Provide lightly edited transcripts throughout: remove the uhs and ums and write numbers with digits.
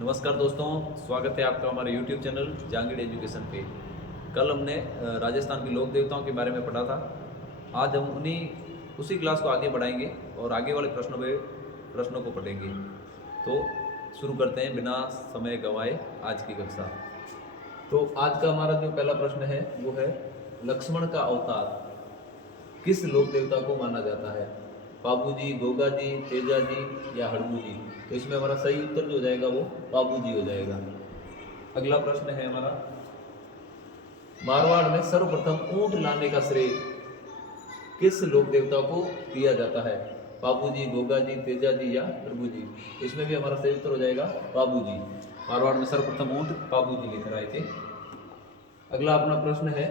नमस्कार दोस्तों, स्वागत है आपका हमारे YouTube चैनल जहांगीर एजुकेशन पे। कल हमने राजस्थान के लोक देवताओं के बारे में पढ़ा था। आज हम उसी क्लास को आगे बढ़ाएंगे और आगे वाले प्रश्नों को पढ़ेंगे। तो शुरू करते हैं बिना समय गंवाए आज की कक्षा। तो आज का हमारा जो पहला प्रश्न है वो है, लक्ष्मण का अवतार किस लोक देवता को माना जाता है? बाबू जी, गोगा जी, तेजा जी या हड़बू जी? तो इसमें हमारा सही उत्तर जो हो जाएगा वो बाबू जी हो जाएगा। अगला प्रश्न है हमारा, मारवाड़ में सर्वप्रथम ऊंट लाने का श्रेय किस लोक देवता को दिया जाता है? बाबू जी, गोगा जी, तेजा जी या हड़बू जी? इसमें भी हमारा सही उत्तर हो जाएगा बाबू जी। मारवाड़ में सर्वप्रथम ऊंट बाबू जी लेकर आए थे। अगला अपना प्रश्न है,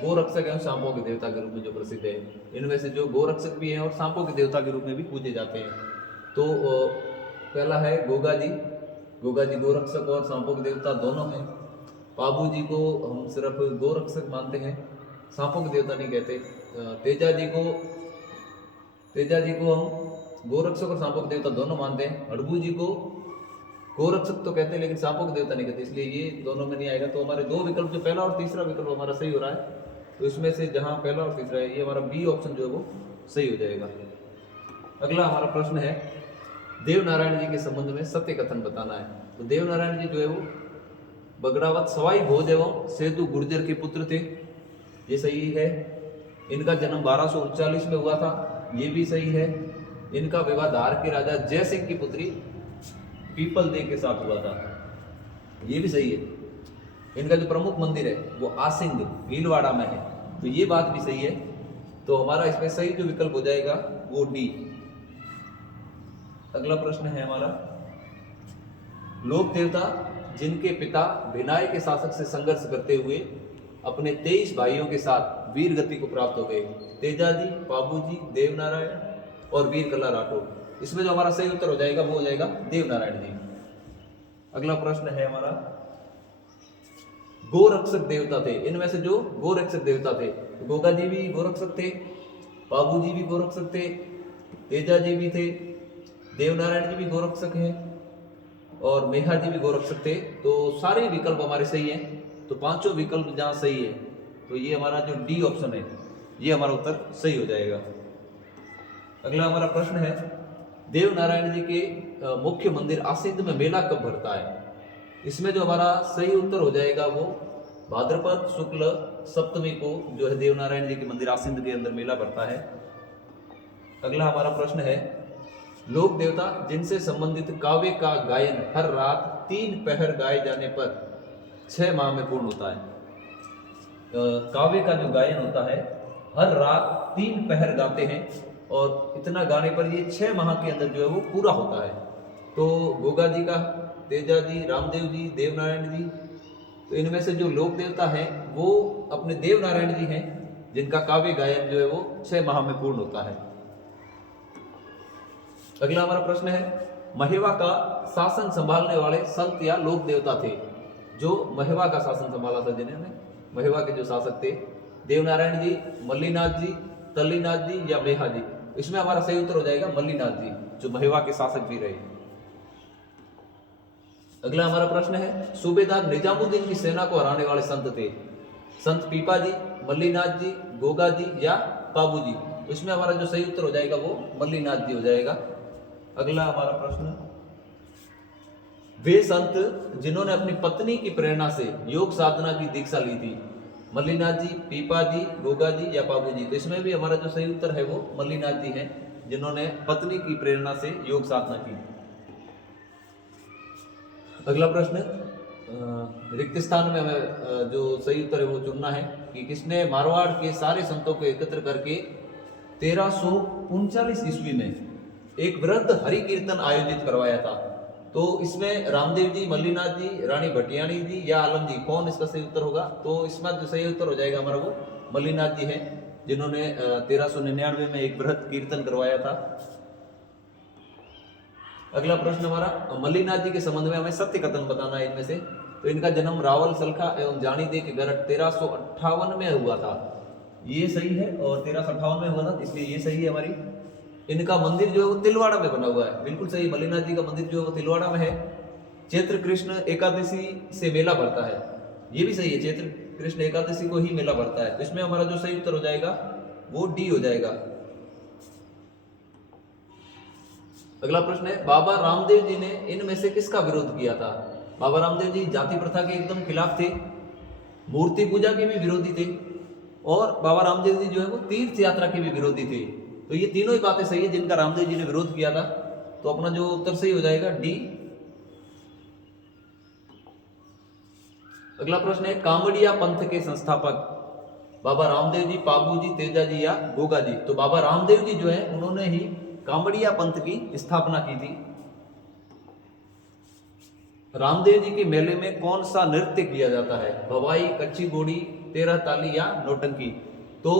गोरक्षक एवं सांपों के देवता के रूप में जो प्रसिद्ध है, इनमें से जो गोरक्षक भी हैं और सांपों के देवता के रूप में भी पूजे जाते हैं। तो पहला है गोगा जी। गोगा जी गोरक्षक और सांपों के देवता दोनों हैं। बाबू जी को हम सिर्फ गोरक्षक मानते हैं, सांपों के देवता नहीं कहते। तेजा जी को हम गोरक्षक और सांपों के देवता दोनों मानते हैं। हड़बू जी को गोरक्षक तो कहते हैं लेकिन सांपों के देवता नहीं कहते, इसलिए ये दोनों में नहीं आएगा। तो हमारे दो विकल्प, जो पहला और तीसरा विकल्प हमारा सही हो रहा है, तो इसमें से जहां पहला और तीसरा है, ये हमारा बी ऑप्शन जो है वो सही हो जाएगा। अगला हमारा प्रश्न है, देव नारायण जी के संबंध में सत्य कथन बताना है। तो देव नारायण जी जो है वो बगड़ावत सवाई भोज एवं सेतु गुर्जर के पुत्र थे, ये सही है। इनका जन्म 1239 में हुआ था, ये भी सही है। इनका विवाह धार के राजा जय सिंह की पुत्री पीपल देव के साथ हुआ था, ये भी सही है। इनका जो प्रमुख मंदिर है वो आसिंग भीलवाड़ा में है, तो ये बात भी सही है। तो हमारा इसमें सही जो विकल्प हो जाएगा वो डी। अगला प्रश्न है हमारा, लोक देवता जिनके पिता भिनाय के शासक से संघर्ष करते हुए अपने 23 भाइयों के साथ वीर गति को प्राप्त हो गए, तेजा जी, बाबू जी, देवनारायण और वीर कला राठौर? इसमें जो हमारा सही उत्तर हो जाएगा वो हो जाएगा देवनारायण जी। अगला प्रश्न है हमारा, गोरक्षक देवता थे, इनमें से जो गोरक्षक देवता थे, गोगा जी भी गोरक्षक थे, बाबू जी भी गोरक्षक थे, तेजा जी भी थे, देवनारायण जी भी गोरक्षक हैं और मेहा जी भी गोरक्षक थे। तो सारे विकल्प हमारे सही हैं। तो पांचों विकल्प जहां सही है तो ये हमारा जो डी ऑप्शन है ये हमारा उत्तर सही हो जाएगा। अगला हमारा प्रश्न है, देवनारायण जी के मुख्य मंदिर आसिंद में मेला कब भरता है? इसमें जो हमारा सही उत्तर हो जाएगा वो भाद्रपद शुक्ल सप्तमी को जो है देवनारायण जी के मंदिर आसिंद के अंदर मेला भरता है। अगला हमारा प्रश्न है, लोक देवता जिनसे संबंधित काव्य का गायन हर रात 3 पहर गाए जाने पर 6 माह में पूर्ण होता है। काव्य का जो गायन होता है हर रात 3 पहर गाते हैं और इतना गाने पर ये 6 माह के अंदर जो है वो पूरा होता है। तो गोगा जी का, तेजा जी, रामदेव जी, देवनारायण जी, तो इनमें से जो लोक देवता हैं वो अपने देवनारायण जी हैं, जिनका काव्य गायन जो है वो 6 माह में पूर्ण होता है। अगला हमारा प्रश्न है, महेवा का शासन संभालने वाले संत या लोक देवता थे? जो महेवा का शासन संभाला था, जिन्होंने महेवा के जो शासक थे, देवनारायण जी, मल्लीनाथ जी, तल्लीनाथ जी या मेहा जी? इसमें हमारा सही उत्तर हो जाएगा मल्लीनाथ जी, जो महेवा के शासक भी रहे। अगला हमारा प्रश्न है, सूबेदार निजामुद्दीन की सेना को हराने वाले संत थे? संत पीपा जी, मल्लीनाथ जी, गोगा जी या बाबू जी? इसमें हमारा जो सही उत्तर हो जाएगा वो मल्लीनाथ जी हो जाएगा। अगला हमारा प्रश्न, वे संत जिन्होंने अपनी पत्नी की प्रेरणा से योग साधना की दीक्षा ली थी? मल्लीनाथ जी, पीपा जी, गोगा जी या बाबू जी? तो इसमें भी हमारा जो सही उत्तर है वो मल्लीनाथ जी हैं, जिन्होंने पत्नी की प्रेरणा से योग साधना की। अगला प्रश्न, रिक्त स्थान में हमें जो सही उत्तर है वो चुनना है कि किसने मारवाड़ के सारे संतों को एकत्र करके 1339 ईस्वी में एक वृहद हरि कीर्तन आयोजित करवाया था? तो इसमें रामदेव जी, मल्लीनाथ जी, रानी भटियाणी जी या आलम जी, कौन इसका सही उत्तर होगा? तो इसमें जो सही उत्तर हो जाएगा हमारा वो मल्लीनाथ जी हैं, जिन्होंने 1399 में एक वृहद कीर्तन करवाया था। अगला प्रश्न हमारा, मल्लीनाथ जी के संबंध में हमें सत्य कथन बताना है इनमें से। तो इनका जन्म रावल सलखा एवं जानी दे के घर 1358 में हुआ था, ये सही है, और 1358 में हुआ था इसलिए ये सही है हमारी। इनका मंदिर जो है वो तिलवाड़ा में बना हुआ है, बिल्कुल सही। मल्लीनाथ जी का मंदिर जो है वो तिलवाड़ा में है। चैत्र कृष्ण एकादशी से मेला भरता है, ये भी सही है, चैत्र कृष्ण एकादशी को ही मेला भरता है। तो इसमें हमारा जो सही उत्तर हो जाएगा वो डी हो जाएगा। अगला प्रश्न है, बाबा रामदेव जी ने इनमें से किसका विरोध किया था? बाबा रामदेव जी जाति प्रथा के एकदम खिलाफ थे, मूर्ति पूजा के भी विरोधी थे, और बाबा रामदेव जी जो है वो तीर्थ यात्रा के भी विरोधी थे। तो ये तीनों ही बातें सही है जिनका रामदेव जी ने विरोध किया था। तो अपना जो उत्तर सही हो जाएगा डी। अगला प्रश्न है, कामड़िया पंथ के संस्थापक बाबा रामदेव जी, पाबू जी, तेजा जी या गोगा जी? तो बाबा रामदेव जी जो है उन्होंने ही कामड़िया पंथ की स्थापना की थी। रामदेव जी के मेले में कौन सा नृत्य किया जाता है? भवाई, कच्ची घोड़ी, तेरह ताली या नौटंकी? तो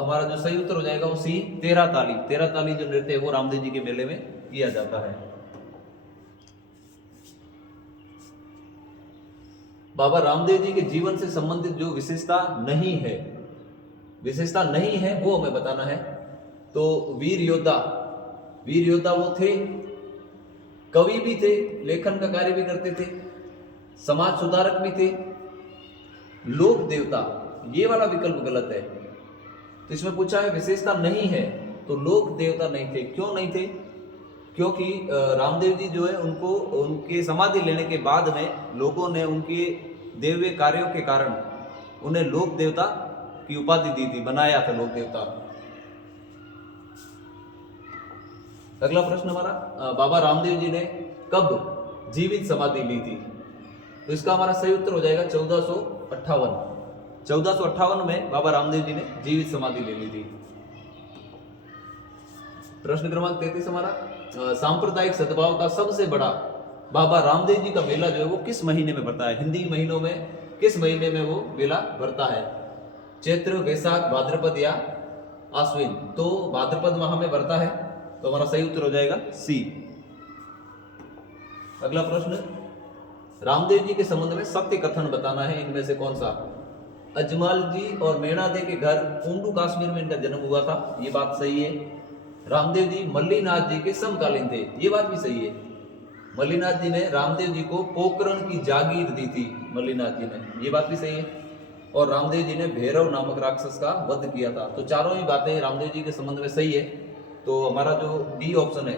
हमारा जो सही उत्तर हो जाएगा वो सी, तेरह ताली। तेरह ताली जो नृत्य है वो रामदेव जी के मेले में किया जाता है। बाबा रामदेव जी के जीवन से संबंधित जो विशेषता नहीं है, विशेषता नहीं है वो हमें बताना है। तो वीर योद्धा, वीर योद्धा वो थे, कवि भी थे, लेखन का कार्य भी करते थे, समाज सुधारक भी थे, लोक देवता, ये वाला विकल्प गलत है। तो इसमें पूछा है विशेषता नहीं है, तो लोक देवता नहीं थे। क्यों नहीं थे? क्योंकि रामदेव जी जो है उनको उनके समाधि लेने के बाद में लोगों ने उनके देव्य कार्यों के कारण उन्हें लोक देवता की उपाधि दी थी, बनाया था लोक देवता। अगला प्रश्न हमारा, बाबा रामदेव जी ने कब जीवित समाधि ली थी? तो इसका हमारा सही उत्तर हो जाएगा 1458। 1458 में बाबा रामदेव जी ने जीवित समाधि ले ली थी। प्रश्न क्रमांक 33 हमारा, सांप्रदायिक सद्भाव का सबसे बड़ा बाबा रामदेव जी का मेला जो है वो किस महीने में पड़ता है? हिंदी महीनों में किस महीने में वो मेला पड़ता है? चैत्र, वैशाख, भाद्रपद या आश्विन? तो भाद्रपद माह में पड़ता है, तो हमारा सही उत्तर हो जाएगा सी। अगला प्रश्न, रामदेव जी के संबंध में सत्य कथन बताना है, इनमें से कौन सा? अजमल जी और मेणा दे के घर ऊंडू कश्मीर में इनका जन्म हुआ था, ये बात सही है। रामदेव जी मल्लीनाथ जी के समकालीन थे, ये बात भी सही है। मल्लीनाथ जी ने रामदेव जी को पोकरण की जागीर दी थी, मल्लीनाथ जी ने, ये बात भी सही है। और रामदेव जी ने भैरव नामक राक्षस का वध किया था। तो चारों ही बातें रामदेव जी के संबंध में सही है, तो हमारा जो डी ऑप्शन है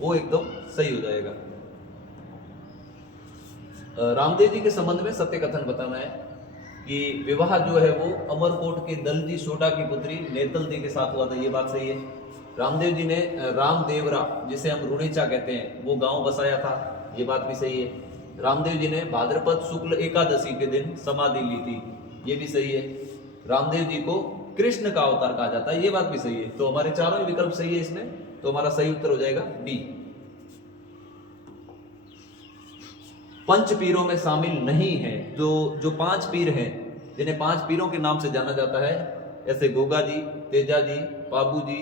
वो एकदम सही हो जाएगा। रामदेव जी के संबंध में सत्य कथन बताना है कि विवाह जो है वो अमरकोट के दलजी सोडा की पुत्री नेतल दी के साथ हुआ था, ये बात सही है। रामदेव जी ने रामदेवरा, जिसे हम रुणीचा कहते हैं, वो गांव बसाया था, ये बात भी सही है। रामदेव जी ने भाद्रपद शुक्ल एकादशी के दिन समाधि ली थी, ये भी सही है। रामदेव जी को कृष्ण का अवतार कहा जाता है, ये बात भी सही है। तो हमारे चारों ही विकल्प सही है इसमें, तो हमारा सही उत्तर हो जाएगा डी। पंच पीरों में शामिल नहीं है, जो पांच पीर हैं, जिन्हें पांच पीरों के नाम से जाना जाता है, ऐसे गोगा जी, तेजा जी, पाबू जी,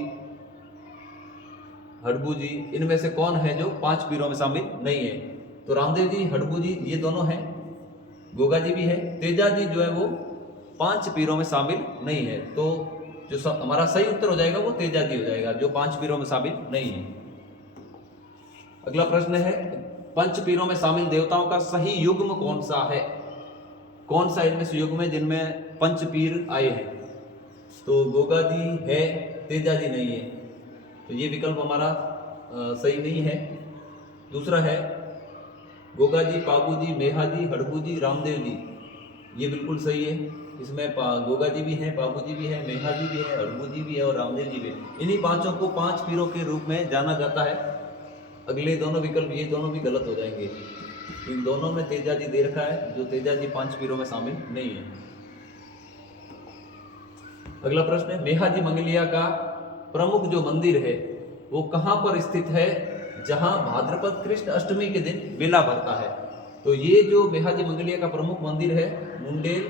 हड़बू जी, इनमें से कौन है जो पांच पीरों में शामिल नहीं है? तो रामदेव जी, हड़बू जी, ये दोनों हैं, गोगा जी भी है, तेजा जी जो है वो पांच पीरों में शामिल नहीं है। तो जो हमारा सही उत्तर हो जाएगा वो तेजा जी हो जाएगा, जो पांच पीरों में शामिल नहीं है। अगला प्रश्न है, पंच पीरों में शामिल देवताओं का सही युग्म कौन सा है? कौन सा इनमें से युग्म है जिनमें पंच पीर आए हैं? तो गोगा जी है, तेजा जी नहीं है, तो ये विकल्प हमारा सही नहीं है। दूसरा है गोगा जी, पाबू जी, मेहा जी, हड़बू जी, रामदेव जी, ये बिल्कुल सही है। इसमें गोगा जी भी हैं, पाबू जी भी हैं, मेहा जी भी है, हड़बू जी भी है और रामदेव जी भी है। इन्हीं पांचों को पांच पीरों के रूप में जाना जाता है। अगले दोनों विकल्प ये दोनों भी गलत हो जाएंगे, इन दोनों में तेजा जी दे रखा है, जो तेजा जी पांच पीरों में शामिल नहीं है। अगला प्रश्न है, मेहा जी मंगलिया का प्रमुख जो मंदिर है वो कहां पर स्थित है जहां भाद्रपद कृष्ण अष्टमी के दिन मेला भरता है? तो ये जो मेहा जी मंगलिया का प्रमुख मंदिर है मुंडेल,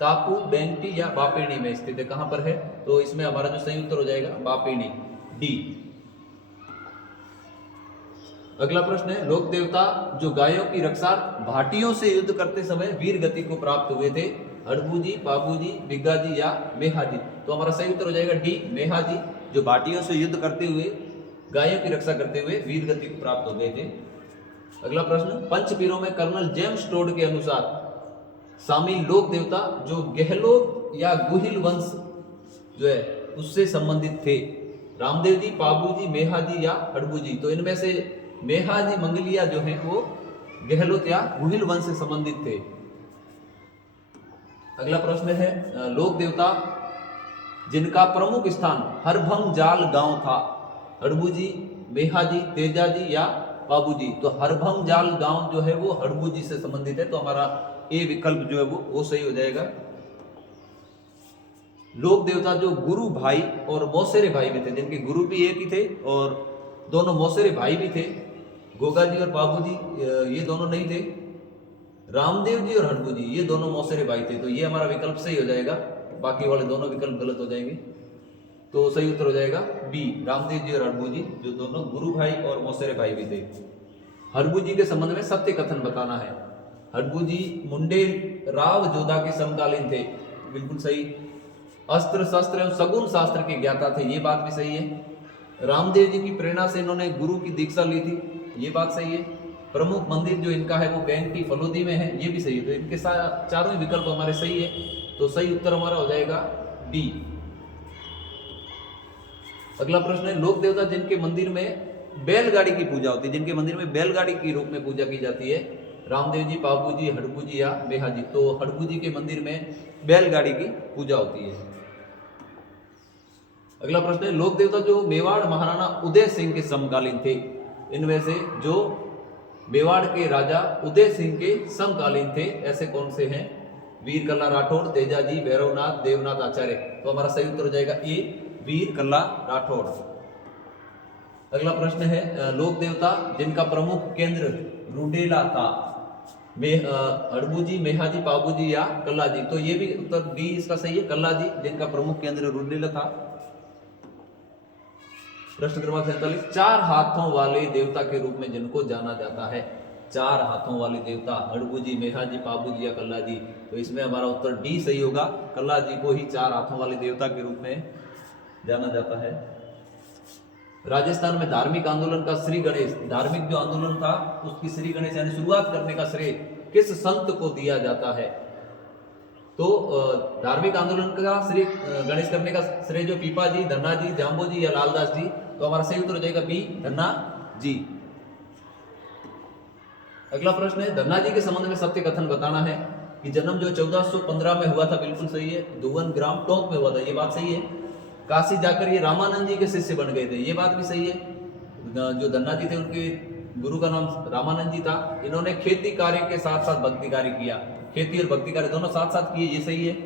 तापू, बेंटी या बापेणी में स्थित है। कहां पर है? तो इसमें हमारा जो सही उत्तर हो जाएगा बापेणी, डी। अगला प्रश्न है, लोक देवता जो गायों की रक्षा भाटियों से युद्ध करते समय वीर गति को प्राप्त हुए थे, हड़बू जी, पाबू जी, बिग्गा जी या मेहा जी? तो हमारा सही उत्तर हो जाएगा डी, मेहा जी, जो भाटियों से युद्ध करते हुए गायों की रक्षा करते हुए वीर गति को प्राप्त हो गए थे। अगला प्रश्न, पंच पीरों में कर्नल जेम्स टोड के अनुसार शामिल लोक देवता जो गहलोत या गुहिल वंश जो है उससे संबंधित थे, रामदेव जी, पाबू जी, मेहा जी या हड़बू जी। तो इनमें से मेहा जी मंगलिया जो हैं वो गहलोत या गुहिल वंश से संबंधित थे। अगला प्रश्न है, लोक देवता जिनका प्रमुख स्थान हरभंग जाल गांव था, हड़बू जी, मेहा जी, तेजा जी या पाबू जी। तो हरभंग जाल गांव जो है वो हड़बू जी से संबंधित है, तो हमारा ए विकल्प जो है वो सही हो जाएगा। लोक देवता जो गुरु भाई और मौसेरे भाई भी थे, जिनके गुरु भी एक ही थे और दोनों मौसेरे भाई भी थे, गोगा जी और बाबू जी ये दोनों नहीं थे, रामदेव जी और हड़बू जी ये दोनों मौसेरे भाई थे। तो ये हमारा विकल्प सही हो जाएगा, बाकी वाले दोनों विकल्प गलत हो जाएंगे। तो सही उत्तर हो जाएगा बी, रामदेव जी और हड़बू जी जो दोनों गुरु भाई और मौसेरे भाई भी थे। हड़बू जी के संबंध में सत्य कथन बताना है। हड़बू जी मुंडे राव जोधा के समकालीन थे, बिल्कुल सही। अस्त्र शस्त्र एवं सगुन शास्त्र के ज्ञाता थे, ये बात भी सही है। रामदेव जी की प्रेरणा से इन्होंने गुरु की दीक्षा ली थी, ये बात सही है। प्रमुख मंदिर जो इनका है वो बैंक की फलोदी में है, ये भी सही है। तो इनके चारों ही विकल्प हमारे सही है, तो सही उत्तर हमारा हो जाएगा डी। अगला प्रश्न है, लोक देवता जिनके मंदिर में बैलगाड़ी की पूजा होती है, जिनके मंदिर में बैलगाड़ी के रूप में पूजा की जाती है, रामदेव जी, बाबू जी, हड़बू जी या मेहा जी। तो हड़बू जी के मंदिर में बैलगाड़ी की पूजा होती है। अगला प्रश्न है, लोक देवता जो मेवाड़ महाराणा उदय सिंह के समकालीन थे, इनमें से जो मेवाड़ के राजा उदय सिंह के समकालीन थे ऐसे कौन से हैं? वीर कल्ला राठौड़, तेजा जी, भैरवनाथ, देवनाथ आचार्य। तो हमारा सही उत्तर हो जाएगा ए, वीर कल्ला राठौड़। अगला प्रश्न है, लोक देवता जिनका प्रमुख केंद्र रुडेला था, हड़बू जी, मेहा जी, बाबू जी या कल्ला जी। तो ये भी उत्तर डी इसका सही है, कल्ला जी जिनका प्रमुख केंद्र रुडेला था। प्रश्न क्रमांक 47, चार हाथों वाले देवता के रूप में जिनको जाना जाता है, चार हाथों वाले देवता, हड़बू जी, मेहा जी, बाबू जी या कल्ला जी। तो इसमें हमारा उत्तर डी सही होगा, कल्ला जी को ही चार हाथों वाले देवता के रूप में जाना जाता है। राजस्थान में धार्मिक आंदोलन का श्री गणेश, धार्मिक जो आंदोलन था उसकी श्री गणेश यानी शुरुआत करने का श्रेय किस संत को दिया जाता है? तो धार्मिक आंदोलन का श्री गणेश करने का श्रेय जो पीपा जी, धन्ना जी, जाम्बो जी या लालदास जी। तो हमारा सही उत्तर हो जाएगा बी, धन्ना जी। अगला प्रश्न है, धन्ना जी के संबंध में सत्य कथन बताना है कि जन्म जो 1415 में हुआ था, बिल्कुल सही है। धुवन ग्राम टोंक में हुआ था, ये बात सही है। काशी जाकर ये रामानंद जी के शिष्य बन गए थे, ये बात भी सही है। जो धन्ना जी थे उनके गुरु का नाम रामानंद जी था। इन्होंने खेती कार्य के साथ साथ भक्ति कार्य किया, खेती और भक्ति कार्य दोनों साथ साथ किए, ये सही है।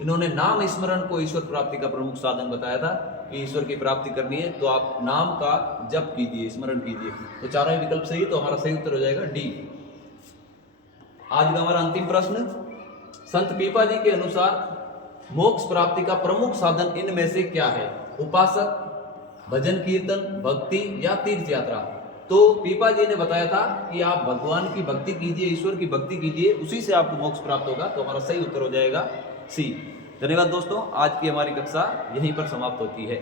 इन्होंने नाम स्मरण को ईश्वर प्राप्ति का प्रमुख साधन बताया था कि ईश्वर की प्राप्ति करनी है तो आप नाम का जप कीजिए, स्मरण कीजिए। तो चारों ही विकल्प सही है, तो हमारा सही उत्तर हो जाएगा डी। आज का हमारा अंतिम प्रश्न, संत पीपा जी के अनुसार मोक्ष प्राप्ति का प्रमुख साधन इनमें से क्या है? उपासक, भजन कीर्तन, भक्ति या तीर्थ यात्रा। तो पीपा जी ने बताया था कि आप भगवान की भक्ति कीजिए, ईश्वर की भक्ति कीजिए, उसी से आपको मोक्ष प्राप्त होगा। तो हमारा सही उत्तर हो जाएगा सी। धन्यवाद दोस्तों, आज की हमारी कक्षा यहीं पर समाप्त होती है।